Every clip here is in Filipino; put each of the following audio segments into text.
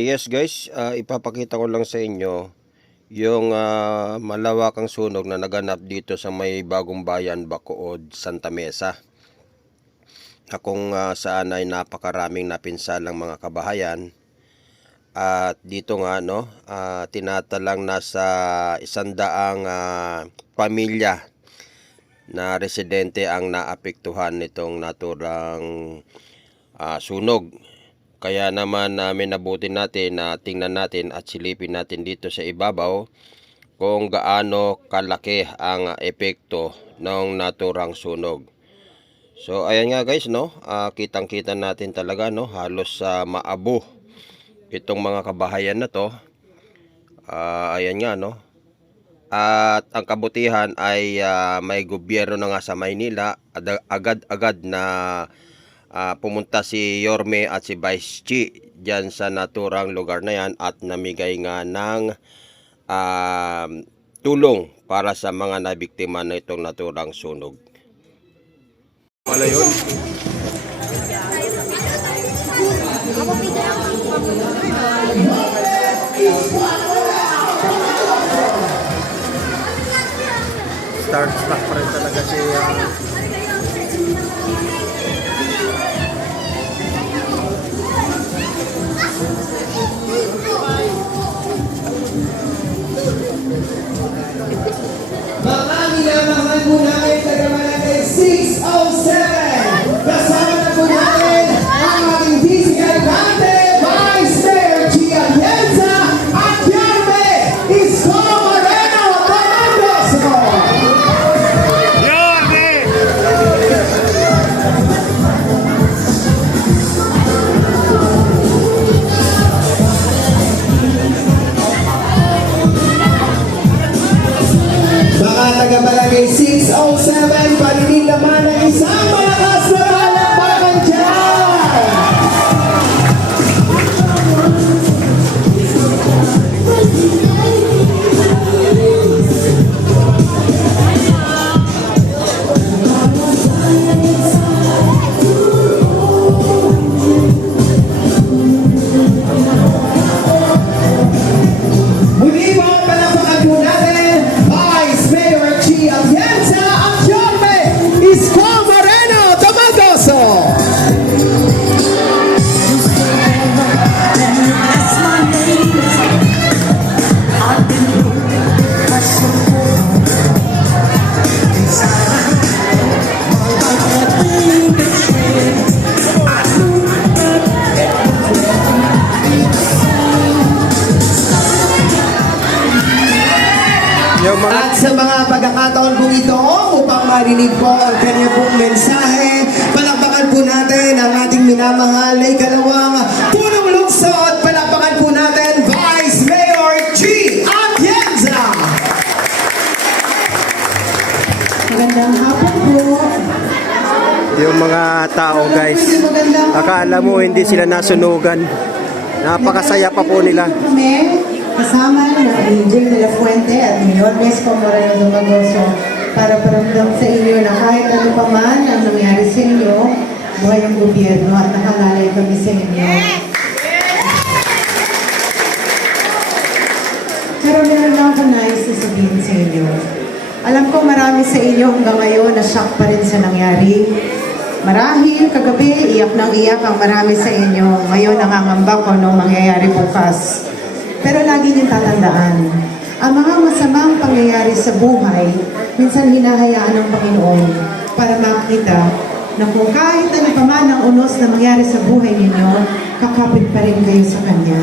Yes guys, ipapakita ko lang sa inyo yung malawakang sunog na naganap dito sa may Bagong Bayan, Bacood, Santa Mesa, na kung saan ay napakaraming napinsalang mga kabahayan. At dito nga tinatalang nasa 100 pamilya na residente ang naapektuhan nitong naturang sunog. Kaya naman minabuti natin na tingnan natin at silipin natin dito sa ibabaw kung gaano kalaki ang epekto ng naturang sunog. So ayan nga guys, kitang-kita natin talaga, halos maabo itong mga kabahayan na to. Ayan nga, at ang kabutihan ay may gobyerno na nga sa Maynila, agad-agad na pumunta si Yorme at si Vice Chi dyan sa naturang lugar na yan at namigay nga ng tulong para sa mga nabiktima na itong naturang sunog. Wala yun. Start pa rin talaga si mga minamahal po namin taga-Barangay 607. Kasama na po natin ang ating physical dante, Vice Mayor Gia Pienza at Yorme Isko Moreno Tamandoso. Yorme! Mga taga-Barangay 607, paninig naman ang isang malakas na palakpakan dyan! Muli po, palakpakan po natin Vice Mayor Gia Pienza at Yorme Isko Moreno Tamandoso. At sa mga pagkakataon po ito, upang marinig po ang kanya pong mensahe, palakpakan po natin ang ating minamahal na ikalawang punong lungsod. Palakpakan po natin Vice Mayor G. Atienza. Magandang hapon po. yung mga tao guys, akala mo hindi sila nasunugan, napakasaya pa po nila. Kasama na Angel de la Fuente at Mayor Isko Moreno Tamandoso para paramdam sa inyo na kahit ano pa man ang nangyari sa inyo, buhay ang gobyerno at nakalalay kami sa inyo. Pero meron lang ako nais sasabihin sa inyo. Alam ko marami sa inyo hanggang ngayon na shock pa rin sa nangyari. Marahil kagabi, iyak ng iyak ang marami sa inyo. Ngayon nangangamba ko anong mangyayari bukas. Pero lagi niyong tatandaan, ang mga masamang pangyayari sa buhay, minsan hinahayaan ng Panginoon para makita na kung kahit ano pa man ang unos na mangyari sa buhay ninyo, kakapit pa rin kayo sa Kanya.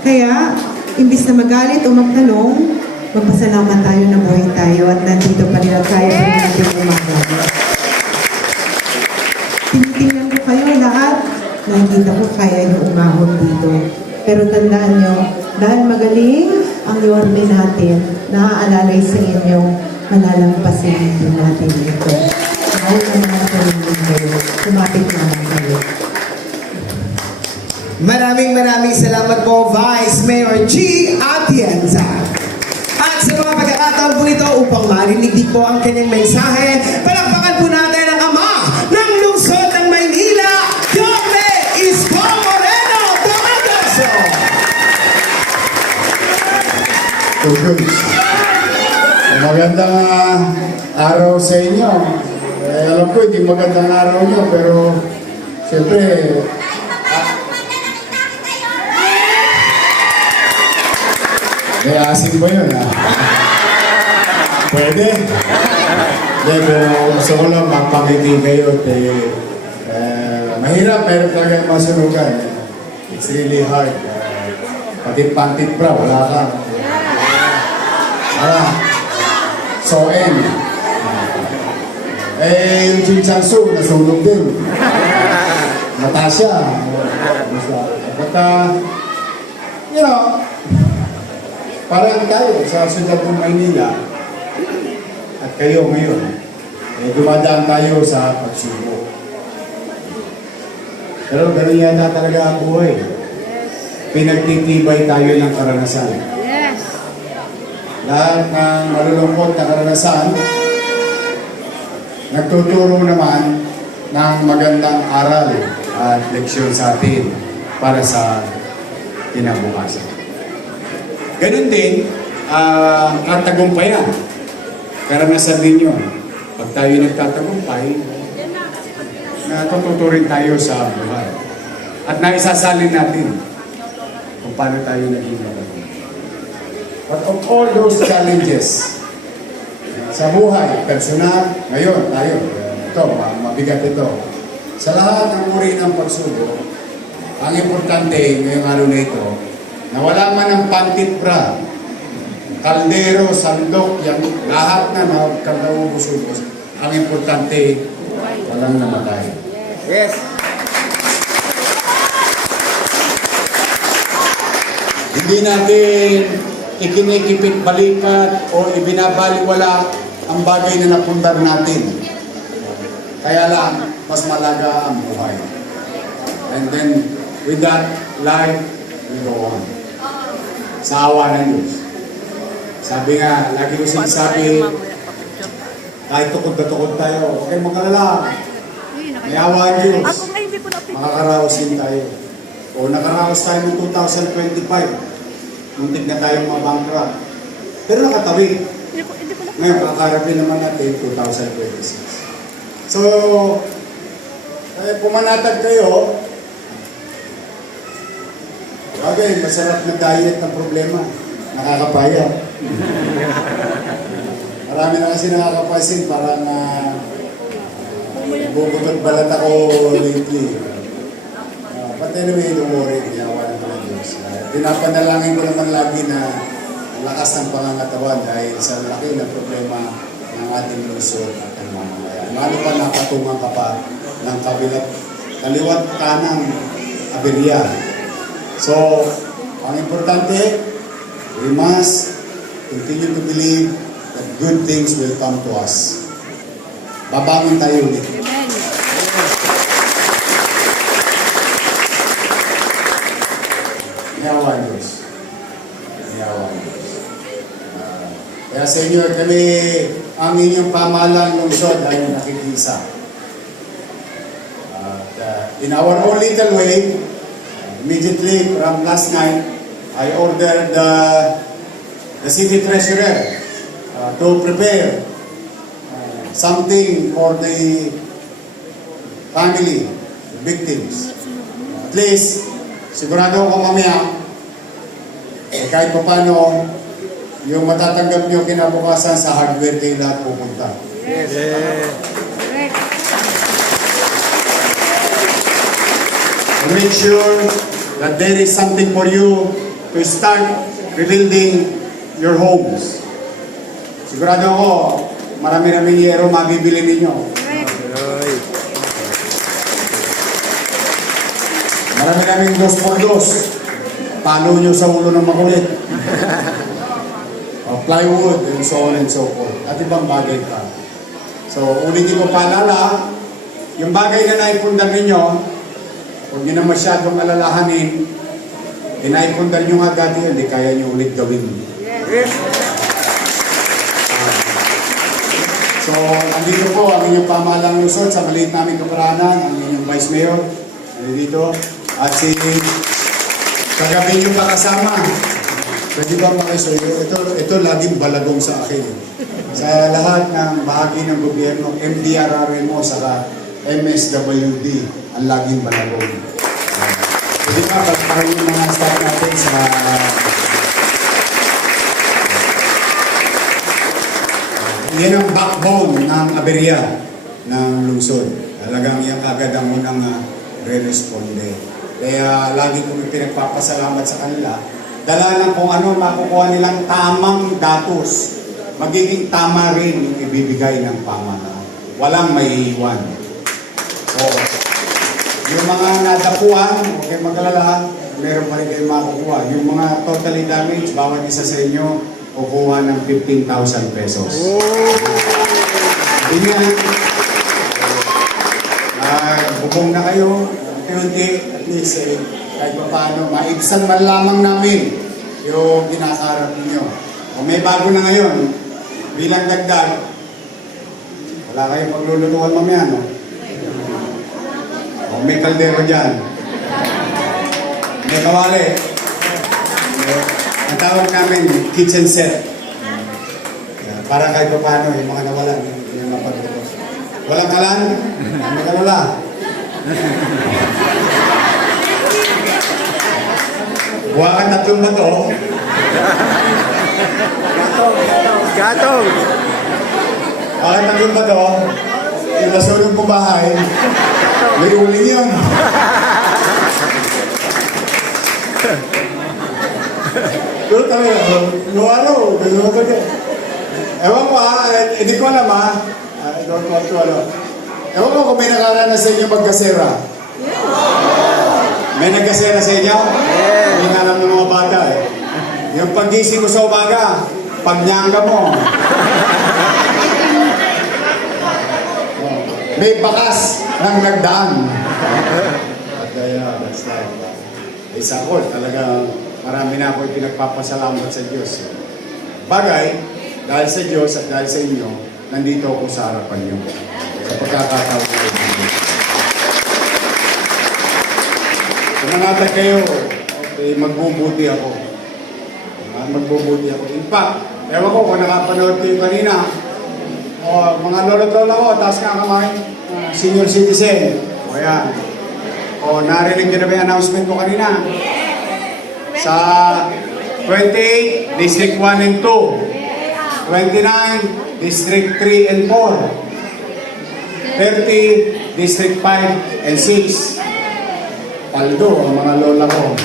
Kaya, imbis na magalit o magtanong, magpasalamat tayo na buhay tayo at nandito pa rin at kaya pa rin natin umagawa. Tinitingnan ko kayo lahat, nakikita ko kaya niyo umahon dito. Pero tandaan nyo, dahil magaling ang Yorme natin, naaalalay sa inyo, malalampasin din natin ito. Dahil ang mga sarili kayo, kumapit naman kayo. Maraming salamat po, Vice Mayor G. Atienza. At sa mga pagkakataon po ito, upang marinig din po ang kanyang mensahe, palakpakan po natin ang ama ng lungsod ng Maynila, Yorme Isko Moreno Tamandoso. Tugus. Magandang araw sa inyo. Alam ko, hindi magandang araw nyo, pero siyempre, may asin ba yun, ha? Pwede? Hindi, pero gusto ko lang mapangiti kayo. Mahirap, meron talaga masunugan. It's really hard. Pati-pantit pra, wala ka. So, yung Chinchansu, nasunog din. Natasha. But, you know, parang tayo sa siyudad ng Maynila at kayo ngayon, dumadaan tayo sa pagsubok. Pero ganun yata talaga ang buhay. Pinagtitibay tayo ng karanasan. Lahat ng malulungkot na karanasan, nagtuturo naman ng magandang aral at leksyon sa atin para sa kinabukasan. Ganun din, katagumpayan. Karanasan din yun. Pag tayo nagtatagumpay, natututurin tayo sa buhay. At naisasalin natin kung paano tayo naging matagumpay. But of all those challenges sa buhay, personal, ngayon tayo, ito, mabigat ito. Sa lahat ng uri ng pagsubok, ang importante ngayong araw na ito, na wala man ang pantit bra, kaldero, sandok, yung lahat na nagkakaubos-ubos, ang importante, walang namatay. Yes. Hindi natin ikinikipit balikat o ibinabaliwala ang bagay na napundar natin. Kaya lang, mas malaga ang buhay. And then, with that, life will go on. Sa awa ng Diyos. Sabi nga, lagi ko sinasabi, kahit tukod na tukod tayo, huwag kayong magalala. May awa ang Diyos. Makakaraos din tayo. O nakaraos tayo ng 2025. Muntik na tayong mabankrupt. Pero nakatawid. Ngayon, kakarapin naman natin 2026. So, pumanatag kayo, bagay, masarap na diet ng problema. Nakakapaya. Marami na kasi nakakapasin, parang bubutot balat ako lately. But anyway, don't worry, yawa naman ang Diyos. Pinapanalangin ko naman lagi na lakas ng pangangatawan dahil sa laki na problema ng ating lungsod at ng mamamayan. Lalo pa napatungan ka pa ng kaliwat kanang aberya. So, ang importante, we must continue to believe that good things will come to us. Babangon tayo ulit. Niyawa Diyos. Niyawa Diyos. Kaya Senyor, kami ang inyong pamahalang lungsod ay nakikisa. In our own little way, immediately from last night, I ordered the city treasurer to prepare something for the family, victims. At least, sigurado ako mamaya, kahit pa paano, yung matatanggap nyo kinabukasan sa hardware kayo lahat pupunta. Yes. Make sure that there is something for you to start rebuilding your homes. Sigurado ako, marami-raming yero mabibili ninyo. Marami-raming 2x2. Palo nyo sa ulo ng makulit. Plywood and so on and so forth. At ibang bagay pa. So, ulitin ko paalala, yung bagay na naipundar ninyo, huwag nyo na masyadong alalahanin, naipundar nyo agad yun, hindi kaya nyo ulit gawin. So, andito po ang inyong pamahalang lungsod sa maliit namin kaparanan, ang inyong Vice Mayor, andito, at si kagabi nyo kakasama, Pwede ba makisuyo? Ito laging balagong sa akin. Sa lahat ng bahagi ng gobyerno, MDRRMO saka MSWD, ang laging balagong. Pwede ba para yung mga staff natin sa yan ang backbone ng aberya ng lungsod. Talagang yan agad ang unang re-responde. Kaya lagi kong pinagpapasalamat sa kanila. Dala lang kung ano makukuha nilang tamang datos. Magiging tama rin yung ibibigay ng pamahalaan. Walang maiiwan. So, yung mga nadapuan, huwag kayong mag-alala, meron pa rin kayong makukuha. Yung mga totally damaged, bawat isa sa inyo, kukuha ng 15,000 pesos. Hindi yan. Bubong na kayo, unti-unti, at least kahit pa paano, maibsan man lamang namin yung kinakaharap ninyo. O may bago na ngayon, bilang dagdag, wala kayong paglulutuan mamaya, no? O may kaldero dyan. May kawali. Ang tawag namin, kitchen set. Para kahit pa paano, yung mga nawalan, yung mapagluto. Walang kalan? May kalala. Buha ka 3 bato. Gatong! Buha ka 3 bato. Yung nasunog ko bahay, may uling yun. Pero talaga, luwalo. Ewan ko hindi ko alam I don't want to Ewan ko kung may nakaranas sa inyo magkasera. May nagkasera sa inyo? Hindi na alam ng mga bata Yung pagising mo sa umaga, pagnyanga mo. May bakas ng nagdaan. Kaya, that's life. Isa ko, talaga marami na ako pinagpapasalamat sa Diyos. Bagay, dahil sa Diyos at dahil sa inyo, nandito ako sa harapan niyo. Sa pagkakataon ko. Kung nanatag kayo, okay, magbubuti ako. Magbubuti ako. In fact, ewan ko kung nakapanood kayo kanina, mga lolo-lola ko, taas nga kamay, senior citizen. O yan. Narinig nyo na ba yung announcement ko kanina? Sa 28, District 1 and 2. 29, District 3 and 4. 30, District 5 and 6. Paldo ang mga lola ko.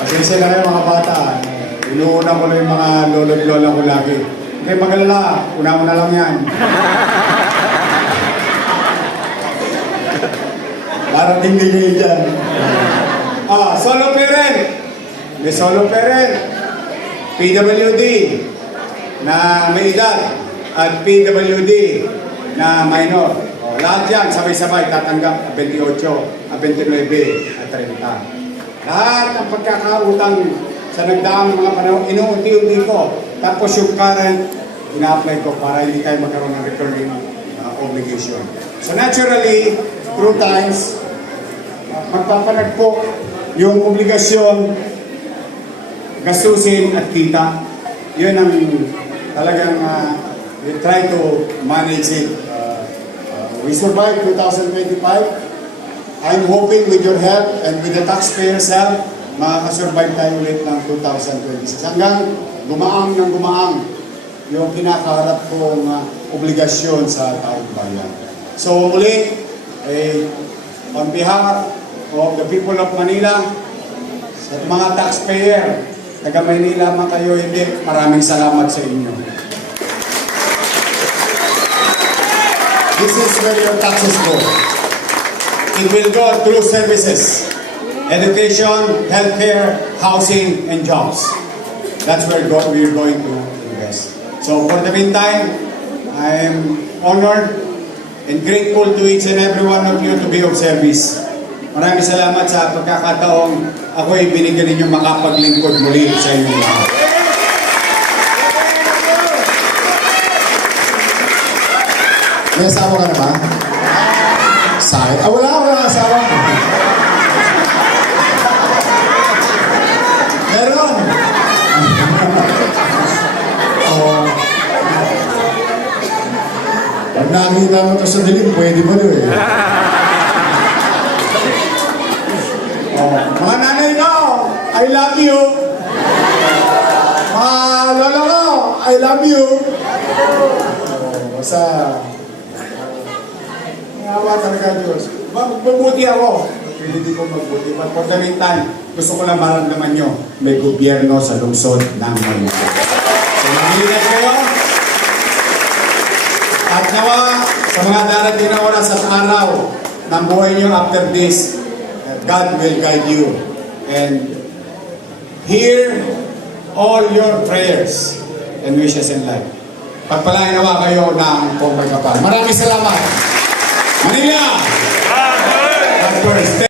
Pasensya na kayo mga bata. Inuuna ko na yung mga lolo at lola ko lagi. Okay, magalala. Una-una lang yan. Parating din kayo dyan. Solo parent. May solo parent. PWD na may edad at PWD na minor. Lahat yan, sabay-sabay, tatanggap 28, 29 at 30. Lahat ng pagkakautang sa nagdaang mga panahon, inuunti-unti ko. Tapos yung current, ina-apply ko para hindi tayo magkaroon ng recurring obligation. So naturally, through times, magpapanag po yung obligasyon, gastusin at kita. Yun ang talagang we try to manage it. We survived 2025. I'm hoping with your help and with the taxpayers' help, makakasurvive tayo ulit ng 2026. Hanggang gumaang ng gumaang yung kinakaharap kong obligasyon sa taong bayan. So muli, on behalf of the people of Manila, sa mga taxpayer, taga Maynila man kayo, hindi, maraming salamat sa inyo. This is where your taxes go. It will go through services, education, healthcare, housing, and jobs. That's where we're going to invest. So for the meantime, I am honored and grateful to each and every one of you to be of service. Maraming salamat sa pagkakataong ako'y binigyan ninyo makapaglingkod muli sa inyong lahat. May asawa ka na ba? Wala asawa. makita mo ito sa dilim, pwede ba rin eh? Oh, mga nanay ko, I love you. Mga lola ko, I love you. Oh, basta, nawa talaga Diyos. Magbubuti ako. Hindi ko magbuti. But for the meantime, gusto ko lang maramdaman nyo, may gobyerno sa lungsod ng Manila. So, mag-ingat kayo. At nawa, sa mga darating na oras at araw ng buhay nyo after this, God will guide you and hear all your prayers and wishes in life. Pagpalain nawa kayo ng kung may kapal. Maraming salamat. Manila! God first.